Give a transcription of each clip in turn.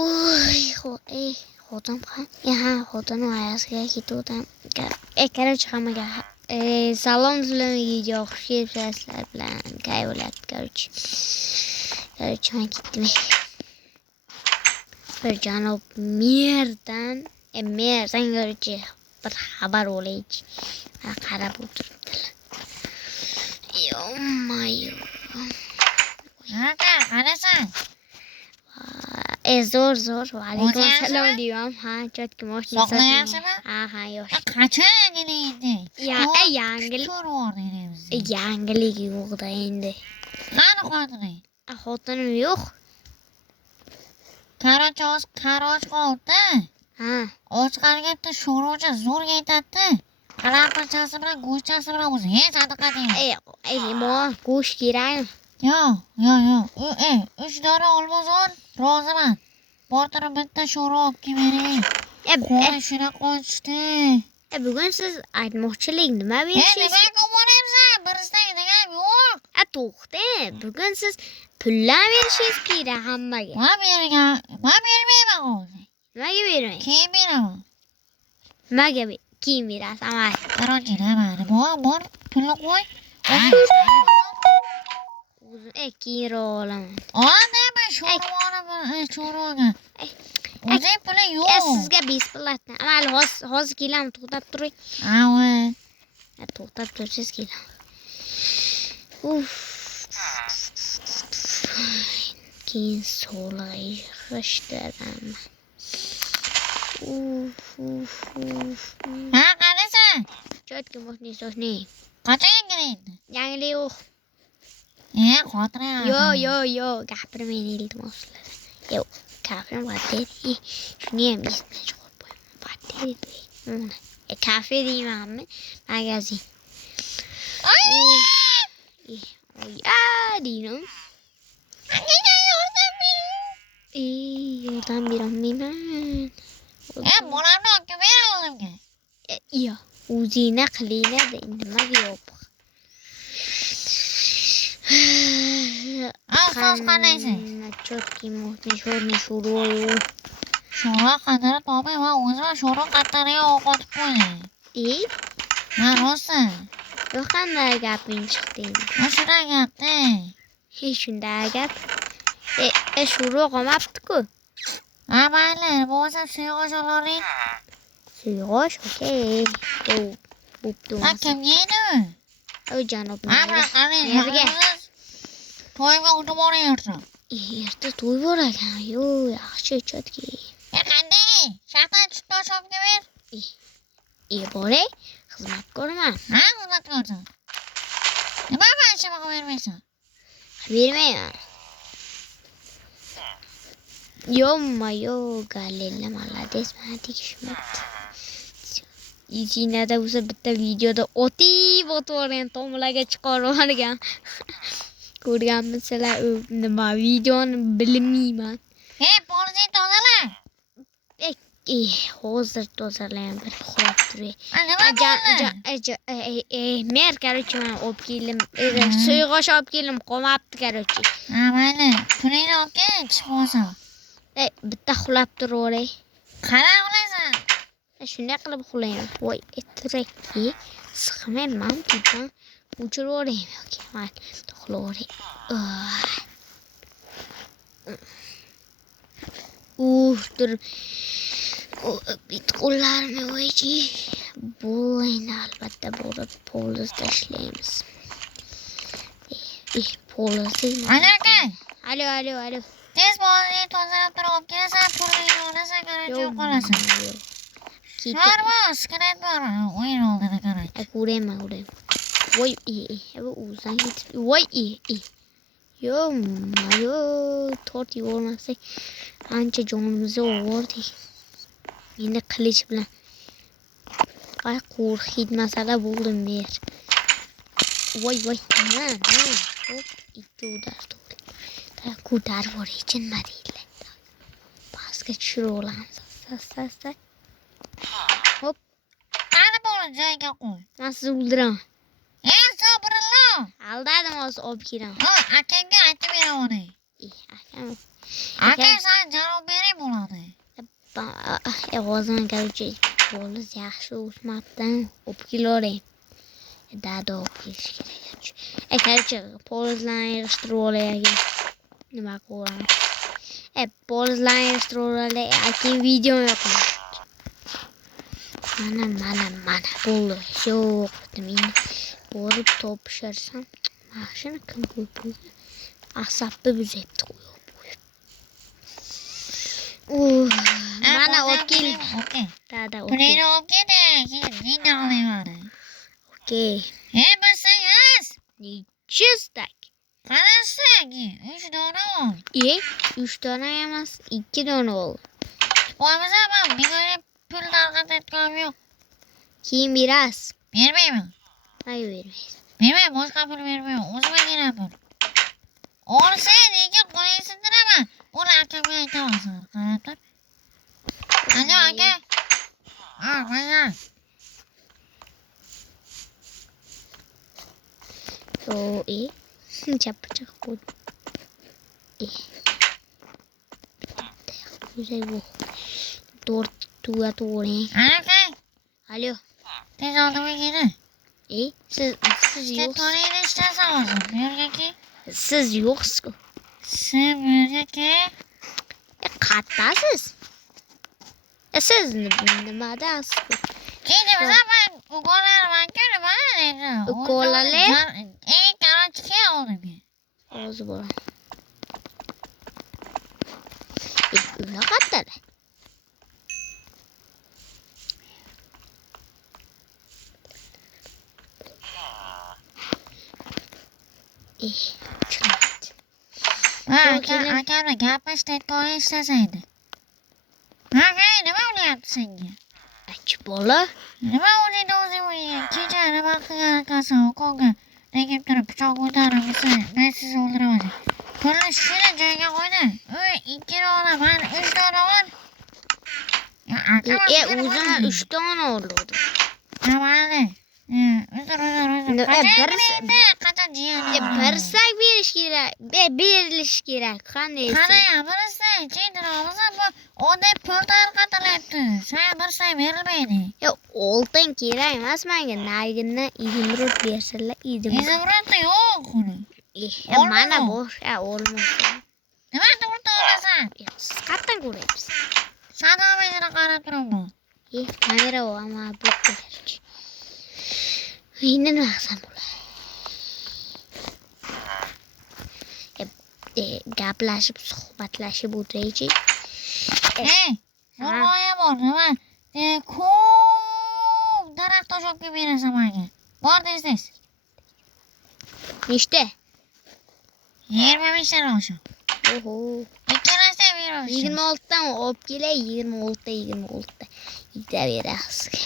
Oy, xotin ham. Ha, xotin ayasiga ketdim. Короче, hammaga salom sizlarga xush kelibsizlar bilan kay bo'ladi, короче. Короче, men ketdim. Bir janob merdan, короче, bir xabar olaychi. Qarab o'tiribdilar. Yo-mayo. Aka, qanasan? Zo'r. Alaykum assalom deyman. Ha, chotki mashina. Sog'layapsizmi? Ha, yosh. Qachon endi? Yangilik. Ko'rib Yangilik yo'qda endi. Qani xotining? Xotinim yo'q. Qaror qoldi. Ha. Ochqarganda sho'ruvchi zo'rga aytadi. Qalampirchasi bilan go'shtchasi bilan o'zi hech anaqa deydi. Go'sht kerakmi? Yo'q. 3 dona olmazor, roziman. Bortirib bitta sho'rva olib kelib bering. Qo'y shunaqa qochdi. Bugun siz aytmoqchilik nima berishingiz? Nimaga oboramsan? Birisdagi degan yo'q. To'xta. Bugun siz pullar berishingiz kerak hammaga. Men bermayman hozir. Nimaga bermaysiz? Keyin beraman. Nimaga keyin berasiz? Amay. Qarochi nimani? Bor, pulni qo'y. Keyinroq olaman. Nima sho'rvaga? O'zing puli yo'q. Sizga besplatni. Amal hozir kelaman, to'xtab turing. To'xtab tursiz kelaman. Keyin so'lg'a yig'ishtirdim. Qanasan? Chotki mo'sni. Qachon keladi? Yangilik yo'q. Xotiram. Yo'q, gapirmang iltimos. Yo'q, gapirmaydi. Shuni ham esdan chiqarib qo'yaman. Bateri. Kafe deymanmi? Magazin. Deydim. Yordam berolmayman. Bolamni olib ber oldimga. Yo'q, o'zingni qilinglar, nimaga yo'q? So'z qanaysan? Chotki mo'sni sho'rva yo'q. Sho'rva qadrini topmayman, o'zim sho'rva qattariga ovqatib qo'ydim. Rosa. Yo'q, qanday gaping chiqdi? Shunday gapda. Shunday gap. Sho'rva qolmabdi-ku. Mayli, bo'lsa suyg'osh olavering. Suyg'osh, okey. Bo'pti. Kim yeydi? Janob. Yerga. To'yga o'tib boraversin. Erta to'y bor ekan. Yo'q, yaxshi chotki. Qanday? Shahar tutosh olib ber. Boray, xizmatkorman. Xizmatkorsan. Nima qilishimga bermaysan? Bermayman. Yo'q, Galilla молодец, meni tegishmabdi. Ichinglarda bo'lsa bitta videoda o'tib o'tib tomlarga chiqarib olgan. Ko'rganmisizlar, nima videoni bilmayman. Polni tozala. Hozir tozalayman, bir xorab turay. Mer, короче, men olib keldim. Suyg'osh olib keldim, qolmabdi, короче. Mayli, pulingni olib kel, chiqmasin. Bitta xulab turaveray. Qara ulaysan. Shunday qilib xulayman. Voy, ettiraki. Siqmayman, tuydan o'chiraveraymi yoki men xulayveray. Dur. Bit qo'llarni voychi. Bo'layni albatta borib poliz tashlaymiz. Poliz. Aka. Alo. Tez polni tozalab turib olib kelasan, pulingni olasan, qarachi qolasan. Sorma, skret bor. O'yin oldida qarang. Ko'rayman. Voy, bu o'zan ketib. Voy, Yo, tort yormasak ancha jonimizni o'g'irdik. Endi qilich bilan qo'rqit masala bo'ldi mer. Voy, nima? Hop, ikki udar to'g'ri. Ko'tarib boraychi nima deydilar. Pastga tushirib olamiz. Asta. Hop. Qani bo'ldi joyiga qo'y. Men sizni o'ldiraman. Sabrillo. Aldadim, hozir olib kelaman. Akangga aytib beraman. Akam. Aka sen javob bering bo'ladi. O'zim короче, poliz yaxshi o'smabdan o'pib kelavering. Dada o'pib kelish kerak. Короче, polizlarni yig'ishtirib olay. Nima qilaman? Polizlarni yig'ishtirib olay. Aka video yoqman. Mana. Bo'ldi. Yo'q, men borib topshirsam, mashina kim qo'yibdi? Asabni buzyapti qo'yib. Mana olib keling. Okey. Dada, Pulini olib keling. Keyin olayman. okey. Bilsangiz. Nechestak? Qarasaki, 3 dona ol. 3 dona emas, 2 dona ol. Bo'lmasa men big'o'ra pul tarqatayotganim yo'q. Keyin berasiz. Bermayman. Nega bermaysiz? Bermay, boshqa pul bermayman. O'zimga kerak pul. Olsa lekin qo'lingni sindiraman. Buni akamga aytaman sen. Qarab tur. Alo aka. Mana. Chapa qo'ydi. Güzel. To'g'ri. Aka. Alo. Tez oldimga kelin. Siz Sen yo'qsiz. to'layni ishtasan hozir. Bu yerga kel. Siz yo'qsiz-ku. Sen bu yerga kel. Qattasiz? Siz nimadasiz-ku? Keyin men ukollarman nima? Ukollar? Qaror kel oldimga. Hozir bo'laman. Ular qattadi. Akamla gaplashayotgan ishlasaydi. Aka, nima bo'lyapti senga? Bola. Nima o'zing kecha nima qilgan akasi ukolga tegib turib pichoq ko'tarib men sizni o'ldiraman. Pulni shuni joyiga qo'ydi. 2 dona, men 3 dona ol. O'zim 3 dona oldim. Mayli. Qachon jiyan? Bersak berish kerak. Berilish kerak. Qanday? Qarang, birisi cheydira olsa bu odam pul tarqatilyapti. Sen birsa berilmaydi. Oltin kerak emas menga. Nagidan 20 rubl bersalar, 20 rubl yo'q uni. Mana bosh, olmasa. Nima to'g'ri olasan? Siz qayerdan ko'ryapsiz? Shadow qarab turibman. Kamera bor, ammo bu kerak. Endi nima qilsam bo'ladi? Gaplashib, suhbatlashib o'tiraychi. Zo'rg'oya bor, nima? Ko'p daraxt to'shab kelib berasan menga. Bor deysiz. Nechta? 25 ta o'sha. Oho. Ikkalasi beramiz. 26 dan olib kelay, 26. Ikkita berasiz.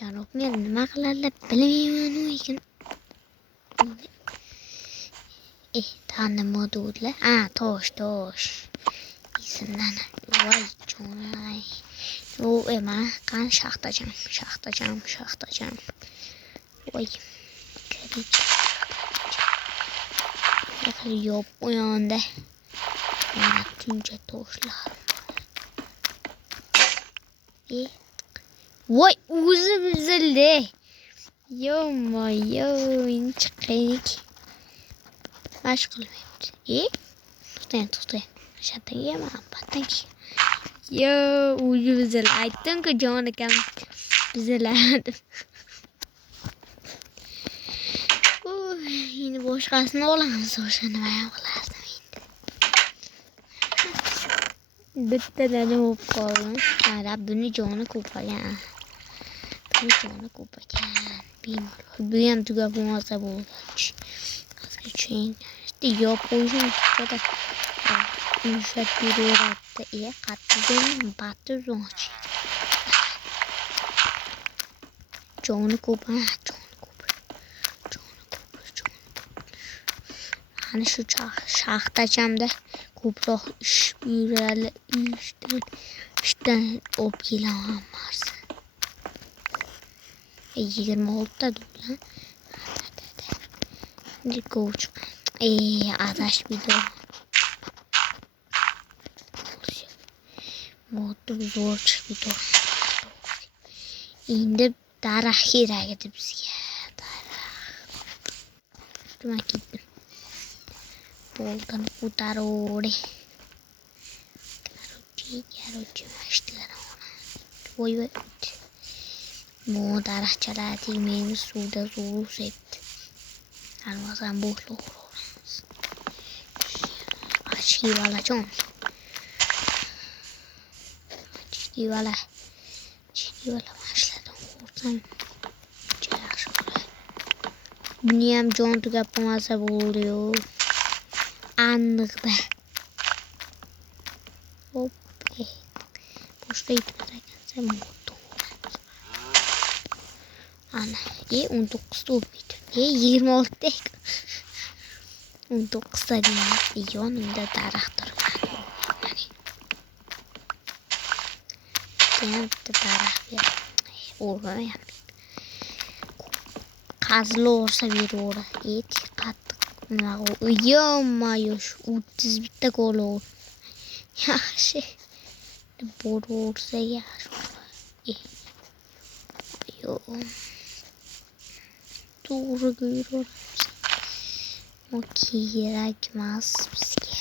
Janob men nima qiladilar bilmayman lekin. Tanima o'tdilar. Tosh. Isimdan. Voy jonay. Mana qan shaxtajon. Voy. Yo'q u yonda. Mana tunja toshlar. Voy, o'zi buzildi. Yo, chiqaylik. Mash qilmayapti. To'xtang. Shataga patang. Yo, o'zi buzildi. Aytdim-ku jon akam buziladi. Endi boshqasini olamiz, o'sha nima ham qilardim endi. Bittadan o'p qoldim. Buni joni ko'pagan. Bu ham tugab bo'lmasa bo'ldi. Hozircha yop qo'yishim kerakda. Yumshab yuraveradi. Qattiqdan battir zo'ch. Joni ko'pagan. Ana shu shaxtachamda ko'proq ish buyurali, ishdan olib kelaman marsa. 26 ta do'lan. Go'ch. adashib video. Modni zo'r chiqib turibdi. Endi daraxt kerak edi bizga. Daraxt. Nima ketdim. Boldan ko'taravering. Короче, mashtalar. Voy. Bu daraxtchalar tegmaymi suvda zo'r o'sibdi. Albasan bo'shliq uramiz. Achki balajon. Chivala başladım. Oradan yaxshi bo'ladi. Buni ham jon tugab qolmasa bo'liyor. Aniqda. Hop. Boshqa yetib ekan moto. Ana, 19 ta o'tdi. 26 ta. 19 ta yonimda daraxt turgan. Bitta daraxt o'rganayapti. Qazilib o'rsa beraveradi. Qattiq nima yo'q, 30 bitta qo'lov. Yaxshi. Bo'raversa yaxshi. Yo'q. To'g'ri qo'yaveramiz. O kerak emas bizga.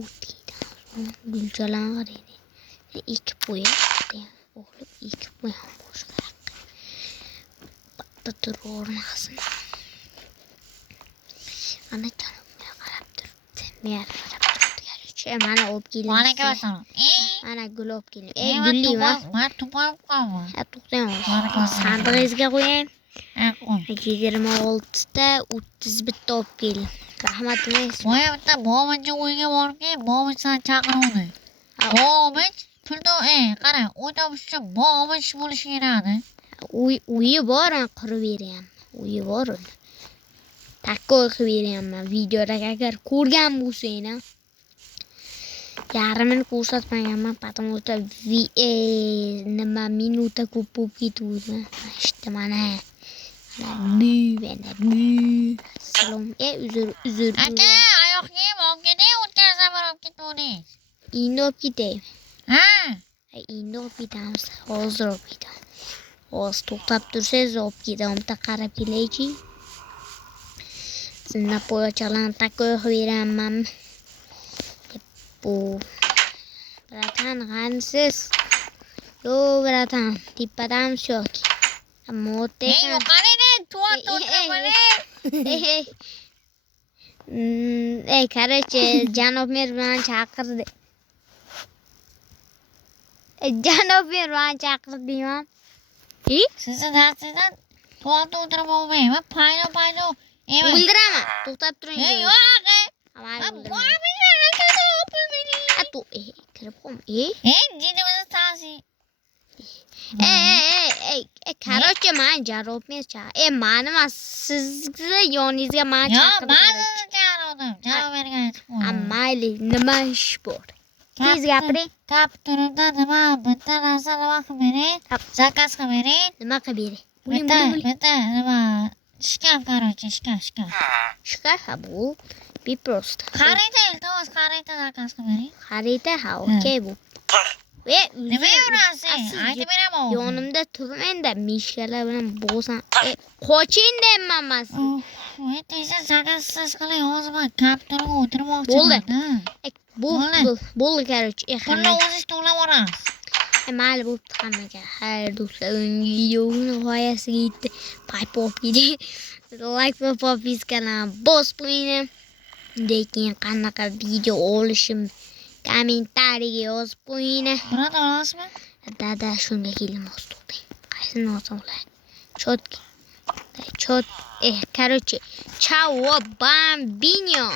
O'tiydan gulchalan qaraydi. İki qo'yadi. O'g'lim ikki qo'yam boshqa. Bitta turavermasin. Ana canimga qarab turibdi. Men qarab turibdi. Mana olib keldim. Alaykum assalom. Mana gul olib keldim. Gullimi? Men tupab qoldim. To'xtang. Sandig'ingizga qo'ying. Qo'y. 26 ta 30 bitta olib keldim. Rahmatimiz. Voy bitta bominchi uyga borib, bominchdan chaqiruvdi. Bominch pulda, qara, o'tamiz uchun bominch bo'lishi kerakdi. Uyi bor, qurib beraman. Uyi bor. Takkoy qilib beraman. Videoda agar ko'rgan bo'lsangiz, yarmini ko'rsatmaganman, потому что nima minuta ko'p bo'lib ketuvdi. İşte mana. Salom. Uzr. Aka, oyoq kiyim olib keting, o'tkazib olib ketuvdingiz. Endi olib ketay. Ha? Endi olib ketamiz. Hozir olib ketamiz. Hozir to'xtab tursangiz olib ketaman. Bitta qarab kelaychi. Sizni poyachalarni takkoy qilib beraman. Bu bratan qanisiz? Yo bratan, tepadan shok. Motekan. Yo'qolini, Короче, janob mer bilan chaqirdi. Janob mer bilan chaqirdingmi? Sizni darsingizdan to'g'ri o'tirib olmayman. Paydo. O'ldiraman. To'xtab turing. Yo'q. Kirib qom. Jidimizni tansi. Короче, men janob mer mani emas, sizni yoningizga men chaqirdim. Yo'q, men chaqirdim. Janob merga aytib qo'y. Mayli, nima ish bor? Tez gapiring. Kapturimda nima bitta narsa nima qilib bering? Zakaz qilib bering. Nima qilib bering? Bitta nima shkaf, короче, shkaf. Shkaf bu просто. Xarita, iltimos, xarita zakaz qilib bering. Xarita, okey bu. Nima yurasiz? Aytib beraman. Yonimda turmang-da, mishkalar bilan bo'g'san. Qoching deyman. Tezda zakazsiz qiling, hozir men kapturga o'tirmoqchiman. Bo'ldi, короче. Pulni o'zingiz to'lab olasiz. Mayli bo'pti hammaga. Xayr do'stlar, videoni g'oyasiga yetdi. Paypopidi. Like va podpiskani bosib qo'ying. Lekin qanaqa video olishim kommentariyaga yozib qo'ying. Birata olasizmi? Dada shunga kelmoq to'xtang. Qaysini olsam bo'ladi? Короче, chao bambino.